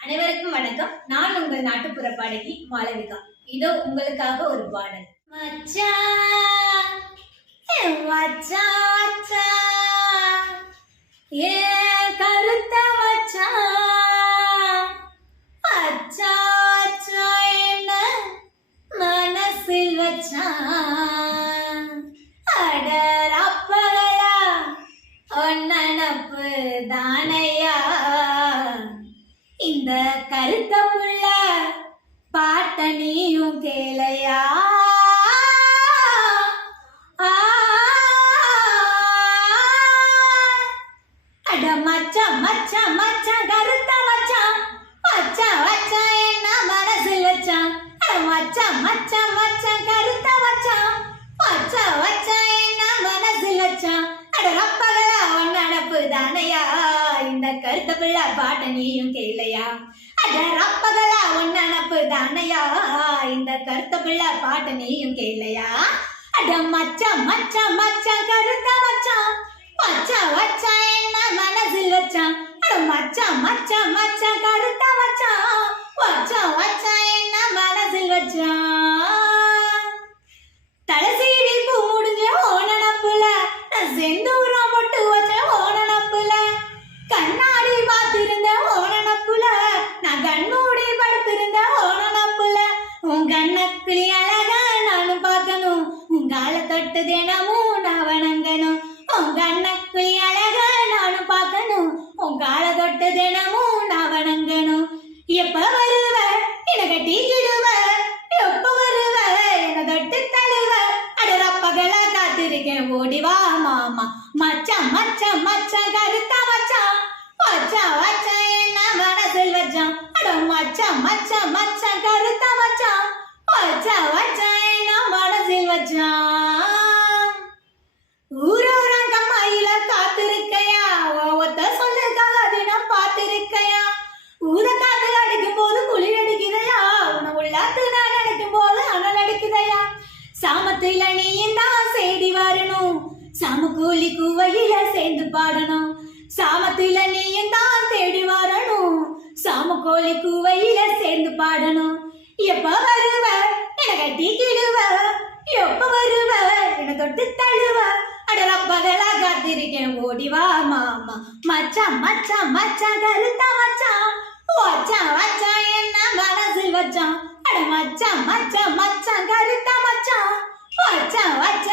அனைவருக்கும் வணக்கம். நான் உங்கள் நாட்டுப்புற பாடகி மாளவிகா. இதோ உங்களுக்காக ஒரு பாடல். மச்சான் ஏ மச்சான் ஏ கருத்த மச்சான் மச்சான் மச்சான் என்ன மனசில் வச்சா. அடர் இந்த கருத்த புள்ள பாட்ட நீயும் கேளையா? ஆ, அட மச்ச மச்சான் மச்சான் கருத்த பிள்ளை பாட்ட நீயும் கேளையா? அட ரப்பகளா ஒன்னு அனுப்பு தானையா? இந்த கருத்த பிள்ளை பாட்ட நீயும் கேளையா? அட மச்சான் மச்சான் மச்சான் கருத்த மச்சான் மச்சான் மச்சான் என்ன மனசில் வச்சான் அட மச்சான் மச்சான் மச்சான் கருத்த மச்சான் மச்சான் கண்ணக்கிளி அழகா நானும் பார்க்கணும். உங்கால தொட்டு தினமும் நான் வணங்கணும். உங்க அண்ணக்குழி அழகா நானும் பார்க்கணும். உங்கால தொட்டு தினமும் நான் வணங்கணும் எப்ப வருவ என கட்டிக்கிடுவ எப்ப வருவ என தொட்டு தழுவ அடரா பகலா காத்திருக்கேன் ஓடி வா மாமா மச்சான் மச்சான் மச்சான் கருத்தா மச்சான் மச்சான் மச்சான் என்ன மனசில் வச்சான் அட மச்சான் மச்சான் மச்சான் கருத்தா மச்சான் வச்ச மச்சான் என்ன மனசில் வச்சான் ஊரோரம் கம்மாயில காத்திருக்கையா? ஒத்த சொல்லுக்காக தினம் பார்த்திருக்கையா? ஊர காத்துல அடிக்கும் போது குளிர் அடிக்குதையா? உன உள்ளாத்து நான் அடிக்கும் போது அனல் அடிக்குதையா? சாமத்துல நீயும் தான் சேடி வரணும். சாம கூலி குவையில சேர்ந்து பாடணும். சாமத்துல நீயும் தான் தேடி வரணும். சாம கோழி குவையில சேர்ந்து பாடணும். எப்ப வரும் கட்டிக்கிடுவ? எப்ப வருவ? என தொட்டு தழுவ? அடரா பகலா காத்திருக்கேன். ஓடி வா மாமா. மச்சான் மச்சான் மச்சான் கருத்தா மச்சான் வச்சான் வச்சான் என்ன மனசில் வச்சான் அட மச்சான் மச்சான் மச்சான் கருத்தா மச்சான் வச்சான் வச்சான் வச்சான்